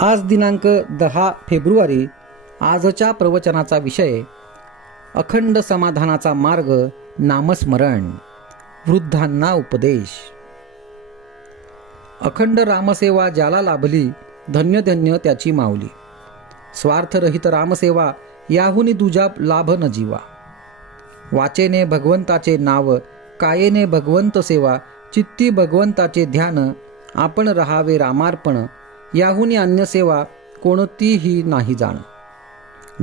आज दिनांक दहा फेब्रुवारी आजच्या प्रवचनाचा विषय अखंड समाधानाचा मार्ग नामस्मरण वृद्धांना उपदेश. अखंड रामसेवा ज्याला लाभली धन्य धन्य त्याची माऊली. स्वार्थरहित रामसेवा याहुनी दुजा लाभ न जीवा. वाचेने भगवंताचे नाव कायेने भगवंत सेवा चित्ती भगवंताचे ध्यान आपण रहावे रामार्पण याहून अन्य सेवा कोणतीही नाही जाण.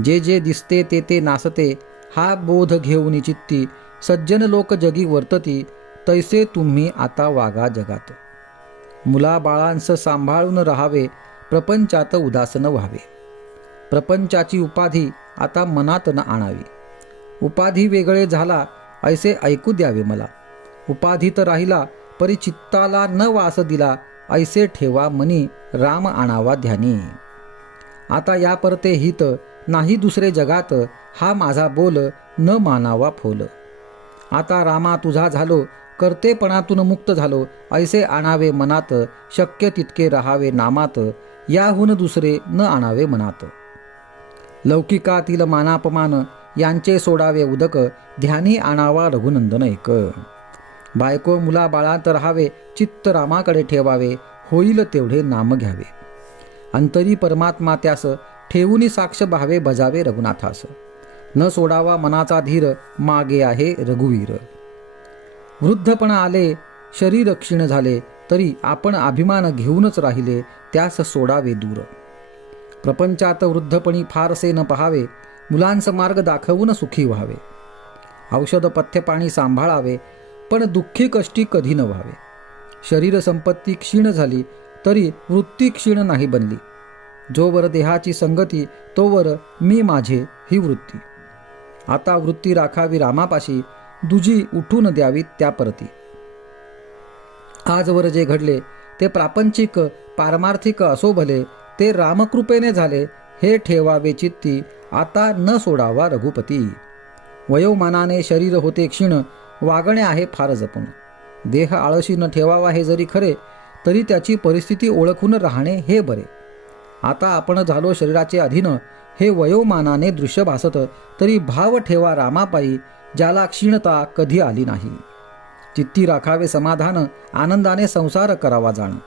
जे जे दिसते ते ते नासते हा बोध घेऊन चित्ती सज्जन लोक जगी वर्तती तैसे तुम्ही आता वागा जगात. मुलाबाळांस सांभाळून राहावे प्रपंचात उदासन व्हावे. प्रपंचाची उपाधी आता मनात न आणावी. उपाधी वेगळे झाला ऐसे ऐकू द्यावे मला. उपाधी तर राहिला परी चित्ताला न वास दिला ऐसे ठेवा मनी राम आणावा ध्यानी. आता या परते हित नाही दुसरे जगात हा माझा बोल न मानावा फोल. आता रामा तुझा झालो कर्तेपणातून मुक्त झालो ऐसे आणावे मनात शक्य तितके राहावे नामात याहून दुसरे न आणावे मनात. लौकिकातील मानापमान यांचे सोडावे उदक ध्यानी आणावा रघुनंदन एक. बायको मुला बाळात राहावे चित्त रामाकडे ठेवावे होईल तेवढे नाम घ्यावे. अंतरी परमात्मा त्यास ठेवूनी साक्ष भावे बजावे रघुनाथास. न सोडावा मनाचा धीर मागे आहे रघुवीर. वृद्धपणा आले शरीर क्षीण झाले तरी आपण अभिमान घेऊनच राहिले त्यास सोडावे दूर. प्रपंचात वृद्धपणी फारसे न पहावे मुलांचा मार्ग दाखवून सुखी व्हावे. औषध पथ्यपाणी सांभाळावे पण दुःखी कष्टी कधी न व्हावे शरीर संपत्ती क्षीण झाली तरी वृत्ती क्षीण नाही बनली. जोवर देहाची संगती तोवर मी माझे ही वृत्ती. आता वृत्ती राखावी रामापाशी दुजी उठून द्यावी त्या परती. आजवर जे घडले ते प्रापंचिक पारमार्थिक असो भले ते रामकृपेने झाले हे ठेवावे चित्ती आता न सोडावा रघुपती. वयोमानाने शरीर होते क्षीण वागणे आहे फार जपणं देह आळशी न ठेवावा हे जरी खरे तरी त्याची परिस्थिती ओळखून राहणे हे बरे. आता आपण झालो शरीराचे अधीन हे वयोमानाने दृश्य भासत तरी भाव ठेवा रामापायी ज्याला क्षीणता कधी आली नाही. चित्ती राखावे समाधान आनंदाने संसार करावा जाणं.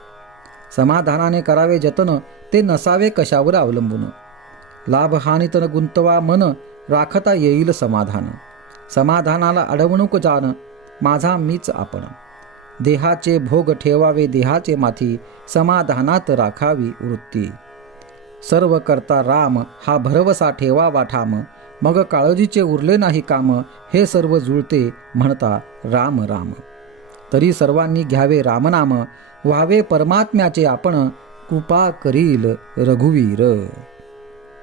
समाधानाने करावे जतन ते नसावे कशावर अवलंबून. लाभहानीत गुंतवा मन राखता येईल समाधान. समाधानाला अडवणूक जाण माझा मीच आपण. देहाचे भोग ठेवावे देहाचे माथी समाधानात राखावी वृत्ती. सर्व करता राम हा भरवसा ठेवावा ठाम. मग काळजीचे उरले नाही काम हे सर्व जुळते म्हणता राम राम. तरी सर्वांनी घ्यावे रामनाम व्हावे परमात्म्याचे आपण कृपा करील रघुवीर.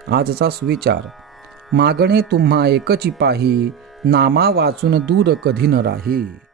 आजचा सुविचार. मागणे तुम्हा एकची पाही नामा वाचून दूर कधी न राही.